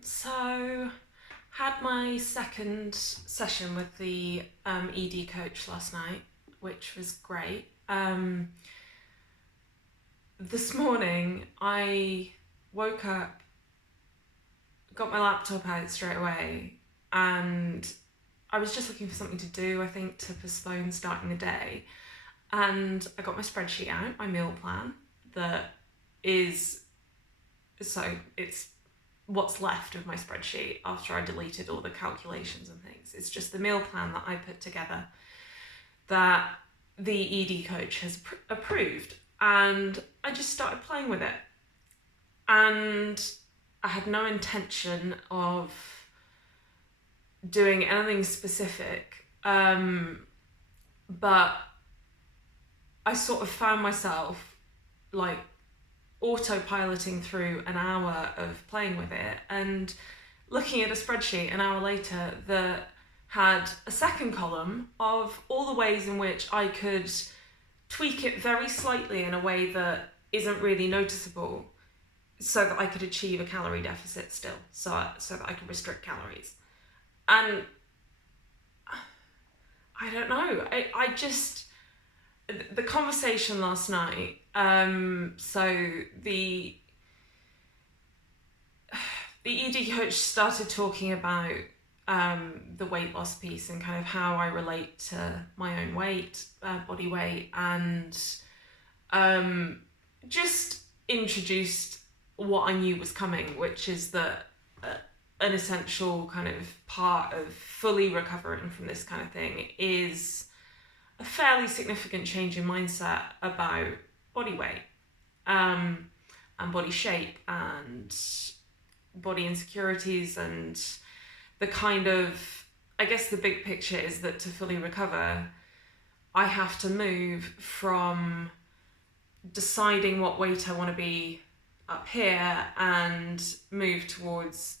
So had my second session with the ED coach last night, which was great. This morning I woke up, got my laptop out straight away, and I was just looking for something to do, I think, to postpone starting the day. And I got my spreadsheet out, my meal plan, that is, so it's what's left of my spreadsheet after I deleted all the calculations and things. It's just the meal plan that I put together that the ED coach has approved. And I just started playing with it. And I had no intention of doing anything specific. But I sort of found myself like autopiloting through an hour of playing with it and looking at a spreadsheet an hour later that had a second column of all the ways in which I could tweak it very slightly in a way that isn't really noticeable so that I could achieve a calorie deficit still, so that I could restrict calories. And I don't know, I just, the conversation last night, so the ED coach started talking about the weight loss piece and kind of how I relate to my own weight, body weight, and just introduced what I knew was coming, which is that an essential kind of part of fully recovering from this kind of thing is a fairly significant change in mindset about body weight, and body shape and body insecurities, and the kind of, I guess the big picture is that to fully recover, I have to move from deciding what weight I want to be up here and move towards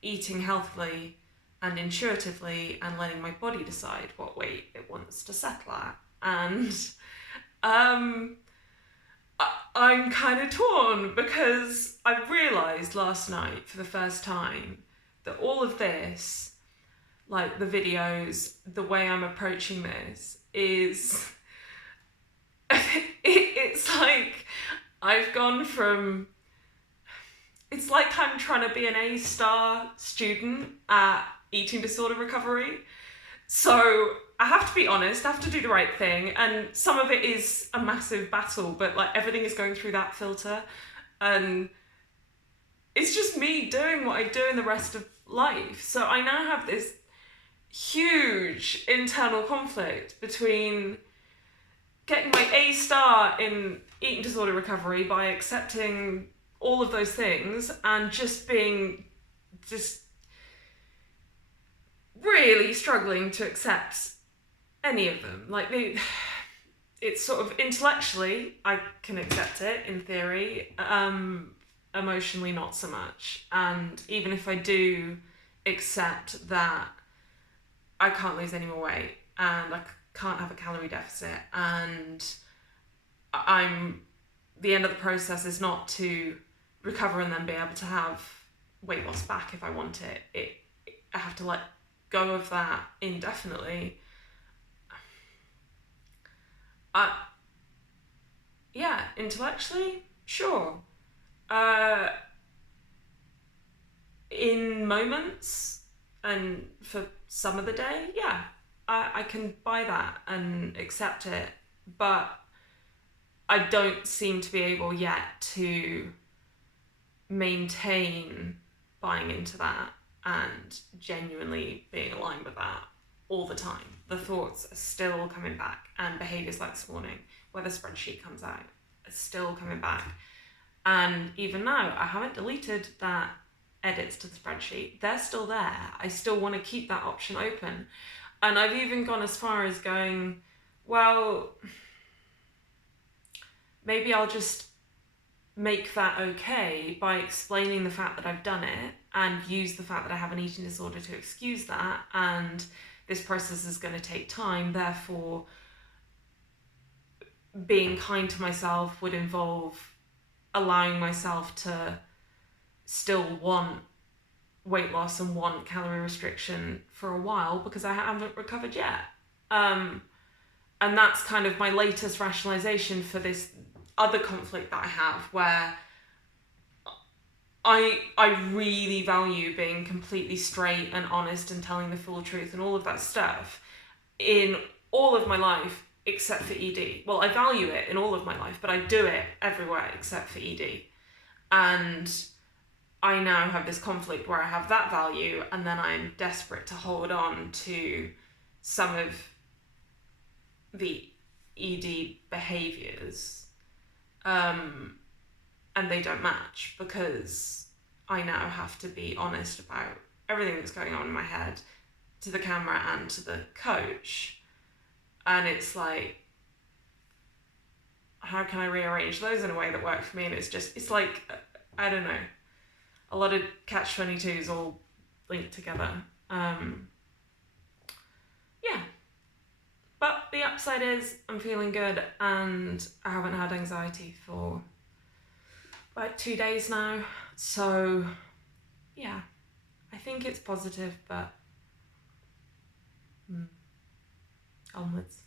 eating healthily and intuitively and letting my body decide what weight it wants to settle at. And I'm kind of torn because I realised last night for the first time that all of this, like the videos, the way I'm approaching this is, it's like I've gone from, it's like I'm trying to be an A-star student at eating disorder recovery. So I have to be honest, I have to do the right thing, and some of it is a massive battle, but like everything is going through that filter, and it's just me doing what I do in the rest of life. So I now have this huge internal conflict between getting my A-star in eating disorder recovery by accepting all of those things and just being really struggling to accept any of them. Like, it's sort of intellectually, I can accept it in theory, emotionally not so much. And even if I do accept that I can't lose any more weight and I can't have a calorie deficit, and the end of the process is not to recover and then be able to have weight loss back if I want it. I have to let go of that indefinitely. Yeah, intellectually, sure. In moments and for some of the day, yeah, I can buy that and accept it, but I don't seem to be able yet to maintain buying into that and genuinely being aligned with that all the time. The thoughts are still coming back, and behaviours like this morning, where the spreadsheet comes out, are still coming back. And even now, I haven't deleted that edits to the spreadsheet. They're still there. I still want to keep that option open. And I've even gone as far as going, well, maybe I'll just make that okay by explaining the fact that I've done it and use the fact that I have an eating disorder to excuse that, and this process is going to take time, therefore being kind to myself would involve allowing myself to still want weight loss and want calorie restriction for a while because I haven't recovered yet. And that's kind of my latest rationalization for this other conflict that I have, where I really value being completely straight and honest and telling the full truth and all of that stuff in all of my life except for ED. Well, I value it in all of my life, but I do it everywhere except for ED. And I now have this conflict where I have that value and then I'm desperate to hold on to some of the ED behaviours, and they don't match because I now have to be honest about everything that's going on in my head to the camera and to the coach. And it's like, how can I rearrange those in a way that works for me? And it's like, I don't know, a lot of catch-22s all linked together. Yeah. But the upside is I'm feeling good and I haven't had anxiety for about 2 days now. So, yeah, I think it's positive, but onwards.